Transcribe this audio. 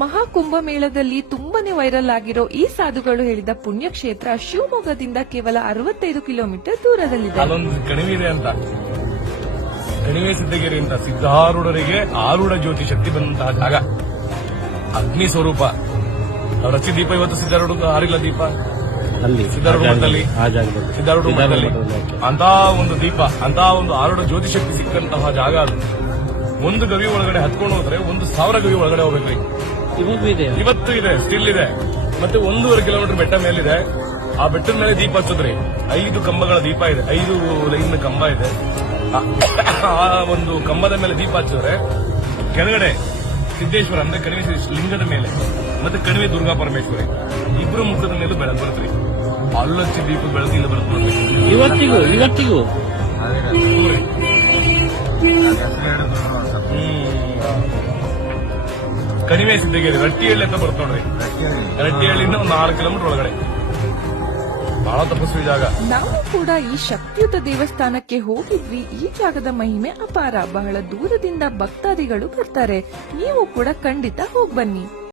ಮಹಾಕುಂಭಮೇಳದಲ್ಲಿ ತುಂಬಾನೇ ವೈರಲ್ ಆಗಿರೋ ಈ ಸಾಧುಗಳು ಹೇಳಿದ ಪುಣ್ಯಕ್ಷೇತ್ರ ಶಿವಮೊಗ್ಗದಿಂದ ಕೇವಲ 65 ಕಿಲೋಮೀಟರ್ ದೂರದಲ್ಲಿದೆ. ಅಲ್ಲೊಂದು ಕಣಿವೆ ಇದೆ ಅಂತ, ಕಣಿವೆ ಸಿದ್ದಗಿರಿ ಅಂತ, ಸಿದ್ಧಾರೂಢರಿಗೆ ಆರೂಢ ಜ್ಯೋತಿ ಶಕ್ತಿ ಬಂದಂತಹ ಜಾಗ, ಅಗ್ನಿ ಸ್ವರೂಪ. ಅವ್ರ ಹಚ್ಚಿ ದೀಪ ಇವತ್ತು ಸಿದ್ಧಾರೂಢ ಆರಿಲ್ಲ ದೀಪ ಅಲ್ಲಿ ಸಿದ್ಧಾರೂಢ ಮಠದಲ್ಲಿ, ಸಿದ್ಧಾರೂಢ ಮಠದಲ್ಲಿ ಅಂತ ಒಂದು ದೀಪ, ಅಂತ ಒಂದು ಆರೂಢ ಜ್ಯೋತಿ ಶಕ್ತಿ ಸಿಕ್ಕಂತಹ ಜಾಗ ಅದು. ಒಂದು ಗವಿ ಒಳಗಡೆ ಹತ್ಕೊಂಡು ಹೋದ್ರೆ 1,000 ಗವಿ ಒಳಗಡೆ ಹೋಗ್ಬೇಕ್ರಿ. ಇವತ್ತು ಇದೆ, ಸ್ಟಿಲ್ ಇದೆ. ಮತ್ತೆ 1.5 ಕಿಲೋಮೀಟರ್ ಬೆಟ್ಟ ಮೇಲಿದೆ. ಆ ಬೆಟ್ಟದ ಮೇಲೆ ದೀಪ ಹಚ್ಚೋದ್ರಿ. 5 ಕಂಬಗಳ ದೀಪ ಇದೆ, 5 ಲೈನ್ ಕಂಬ ಇದೆ. ಆ ಒಂದು ಕಂಬದ ಮೇಲೆ ದೀಪ ಹಚ್ಚಿದ್ರೆ ಕೆಳಗಡೆ ಸಿದ್ದೇಶ್ವರ ಅಂದ್ರೆ ಕಣಿವೆ ಲಿಂಗದ ಮೇಲೆ, ಮತ್ತೆ ಕಣಿವೆ ದುರ್ಗಾ ಪರಮೇಶ್ವರಿ ಇಬ್ರು ಮುಖದ ಮೇಲೆ ಬೆಳಕು ಬರುತ್ತ್ರಿ. ಅಲ್ಲೊಚ್ಚಿ ದೀಪ ಬೆಳಕಿಂದ ಬರುತ್ತೆ. ಇವತ್ತಿಗೂ ಕಣಿವೆ ಸಿದ್ದಗಿರಿ ರಟ್ಟಿಹಳ್ಳಿ ಅಂತ ಬರುತ್ತೆ ನೋಡ್ರಿ. ರಟ್ಟಿಹಳ್ಳಿಯಿಂದ ಒಂದು 6 ಕಿಲೋಮೀಟರ್ ಒಳಗಡೆ. ಬಹಳ ತಪಸ್ವಿ ಜಾಗ. ನಾವು ಕೂಡ ಈ ಶಕ್ತಿಯುತ ದೇವಸ್ಥಾನಕ್ಕೆ ಹೋಗಿದ್ವಿ. ಈ ಜಾಗದ ಮಹಿಮೆ ಅಪಾರ. ಬಹಳ ದೂರದಿಂದ ಭಕ್ತಾದಿಗಳು ಬರ್ತಾರೆ. ನೀವು ಕೂಡ ಖಂಡಿತ ಹೋಗ್ಬನ್ನಿ.